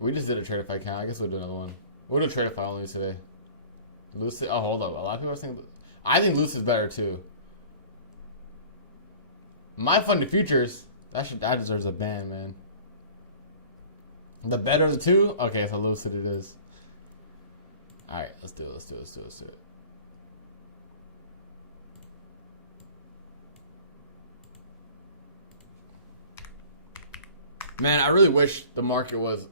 We just did a Tradify account. I guess we'll do another one. We'll do Tradify only today. Lucid. Oh, hold up. A lot of people are saying. I think Lucid's better too. My Funded Futures. That deserves a ban, man. The better of the two? Okay, so Lucid it is. Alright, let's do it. Man, I really wish the market was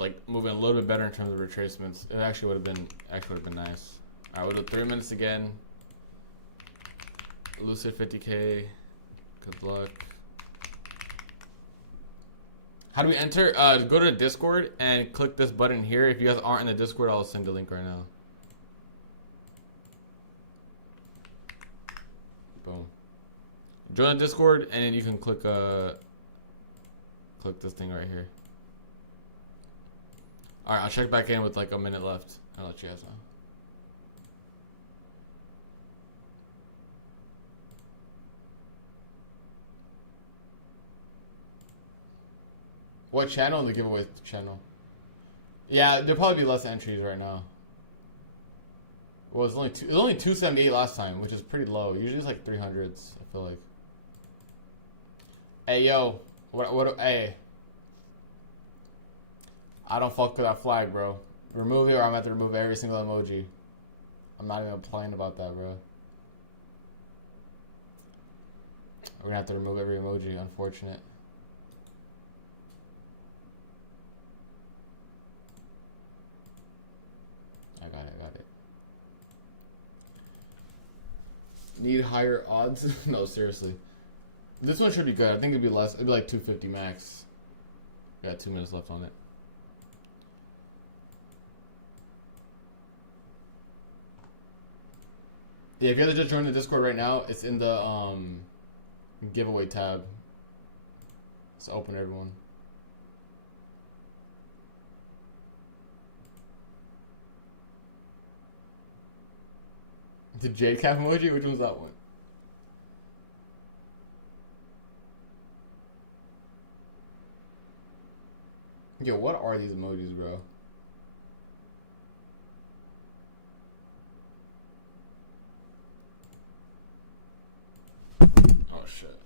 like moving a little bit better in terms of retracements. It actually would have been nice. Alright, we'll do 3 minutes again. Lucid 50K. Good luck. How do we enter? Go to the Discord and click this button here. If you guys aren't in the Discord, I'll send the link right now. Boom. Join the Discord and then you can click this thing right here. Alright, I'll check back in with like a minute left. I'll let you guys know. What channel? In the giveaway channel. Yeah, there'll probably be less entries right now. Well, it was only 278 last time, which is pretty low. Usually it's like 300s, I feel like. Hey, yo. Hey. I don't fuck with that flag, bro. Remove it or I'm gonna have to remove every single emoji. I'm not even playing about that, bro. We're gonna have to remove every emoji, unfortunate. I got it. Need higher odds? No, seriously. This one should be good. I think it'd be less. It'd be like 250 max. Got 2 minutes left on it. Yeah, if you guys just join the Discord right now, it's in the giveaway tab. It's open, everyone. The J cap emoji? Which one's that one? Yo, what are these emojis, bro? Oh, shit.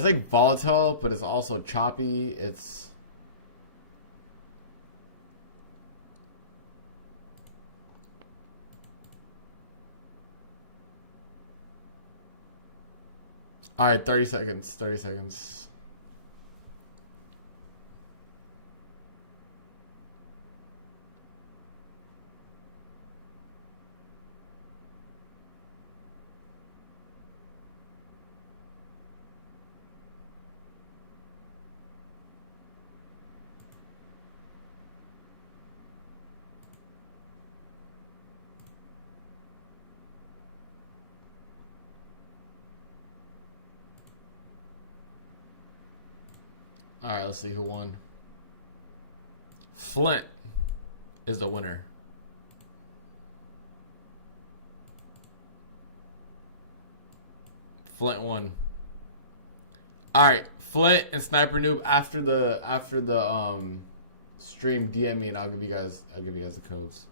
It's like volatile, but it's also choppy. It's all right. 30 seconds. 30 seconds. All right, let's see who won. Flint is the winner. Flint won. All right, Flint and Sniper Noob after the stream DM me and I'll give you guys the codes.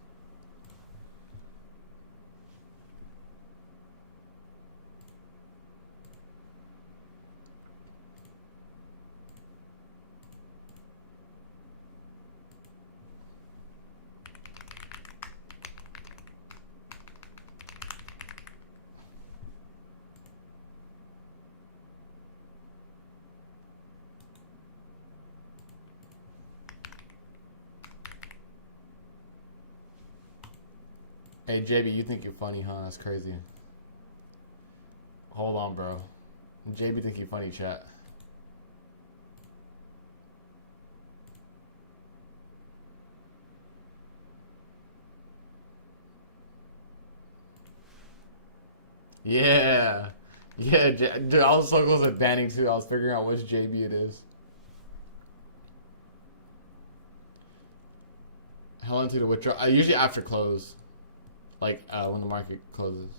Hey, JB, you think you're funny, huh? That's crazy. Hold on, bro. JB think you're funny, chat. Yeah. Yeah, dude, I was so close at banning, too. I was figuring out which JB it is. Hell into the withdrawal. Usually after close. Like, when the market closes.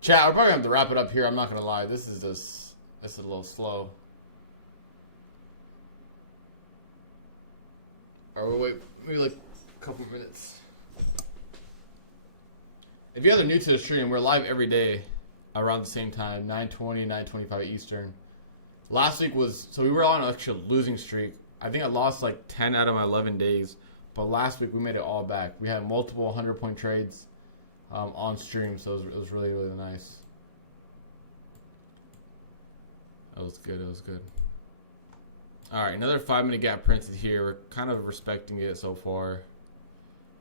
Chat, we're probably going to have to wrap it up here. I'm not going to lie. This is a little slow. Or we'll wait maybe like a couple minutes. If you guys are new to the stream, we're live every day around the same time, 9:20, 9:25 Eastern. Last week so we were on an actual losing streak. I think I lost like 10 out of my 11 days. But last week we made it all back. We had multiple 100-point trades on stream, so it was really, really nice. That was good. It was good. All right, another 5-minute gap printed here. We're kind of respecting it so far.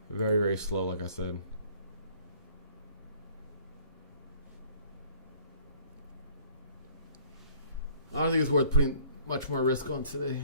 Very, very slow, like I said. I don't think it's worth putting much more risk on today.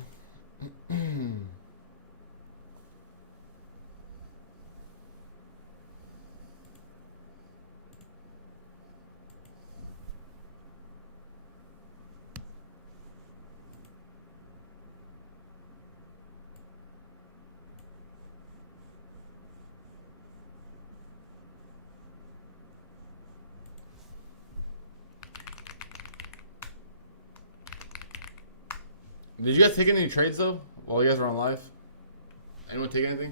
Did you guys take any trades though while you guys were on live? Anyone take anything?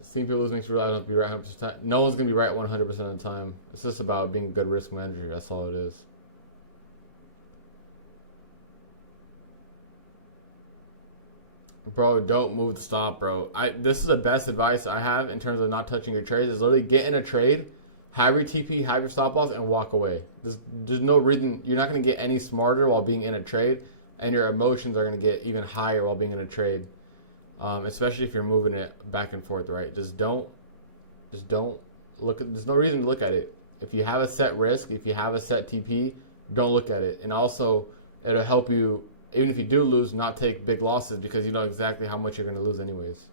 Seeing people lose makes you realize I don't have to be right 100% of the time. No one's gonna be right 100% of the time. It's just about being a good risk manager. That's all it is. Bro, don't move the stop, bro. This is the best advice I have in terms of not touching your trades. Is literally get in a trade, have your TP, have your stop loss, and walk away. There's no reason. You're not going to get any smarter while being in a trade, and your emotions are going to get even higher while being in a trade, especially if you're moving it back and forth, right? Just don't look at. There's no reason to look at it. If you have a set risk, if you have a set TP, don't look at it. And also, it'll help you, even if you do lose, not take big losses because you know exactly how much you're going to lose anyways.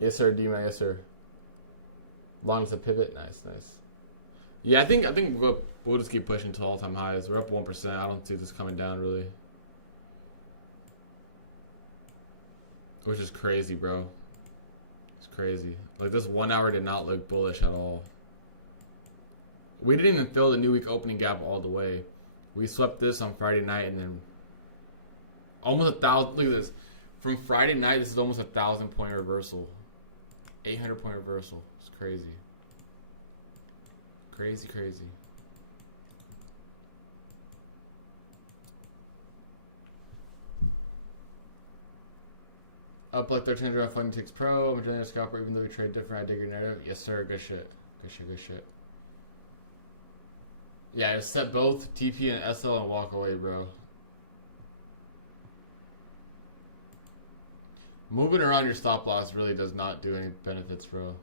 Yes, sir, D-Man. Yes, sir. Long as a pivot. Nice. Yeah, I think we'll just keep pushing to all-time highs. We're up 1%. I don't see this coming down, really. which is crazy, bro. It's crazy. Like, this 1 hour did not look bullish at all. We didn't even fill the new week opening gap all the way. We swept this on Friday night and then almost 1,000. Look at this. From Friday night, this is almost 1,000 point reversal. 800 point reversal. It's crazy. Crazy, crazy. Up like 1,300 on Funding Ticks Pro. I'm a general scalper even though we trade different. I dig your narrative. Yes, sir. Good shit. Good shit, good shit. Yeah, just set both TP and SL and walk away, bro. Moving around your stop loss really does not do any benefits, bro.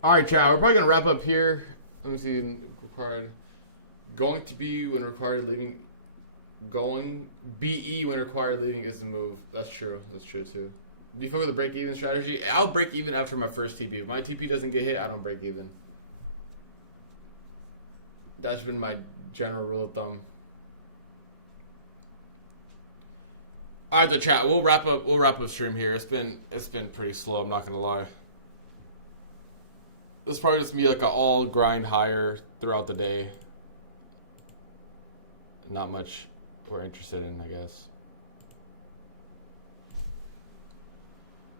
All right, chat. We're probably gonna wrap up here. Let me see. Required. Going to be when required leaving. Going BE when required leaving is the move. That's true. That's true too. Do you focus the break even strategy? I'll break even after my first TP. If my TP doesn't get hit, I don't break even. That's been my general rule of thumb. All right, the chat. We'll wrap up. We'll wrap up stream here. It's been pretty slow. I'm not gonna lie. This is probably just me like an all grind higher throughout the day. Not much we're interested in, I guess.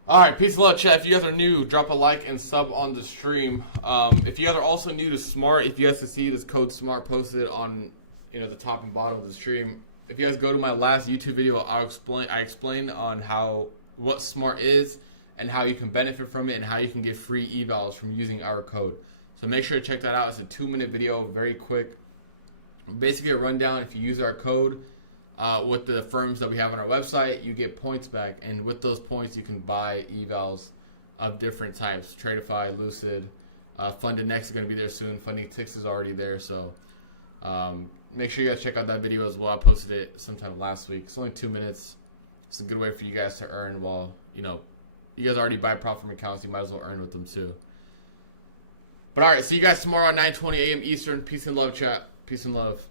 All right, peace and love, chat. If you guys are new, drop a like and sub on the stream. If you guys are also new to Smart, if you guys can see this code SMART posted on the top and bottom of the stream. If you guys go to my last YouTube video, I explained on what Smart is and how you can benefit from it and how you can get free evals from using our code. So make sure to check that out. It's a 2-minute video, very quick. Basically a rundown. If you use our code with the firms that we have on our website, you get points back. And with those points, you can buy evals of different types. Tradeify, Lucid, Funded Next is going to be there soon. Funding Ticks is already there. So make sure you guys check out that video as well. I posted it sometime last week. It's only 2 minutes. It's a good way for you guys to earn while, you guys already buy prop from accounts. You might as well earn with them too. But all right, see you guys tomorrow at 9:20 a.m. Eastern. Peace and love, chat. Peace and love.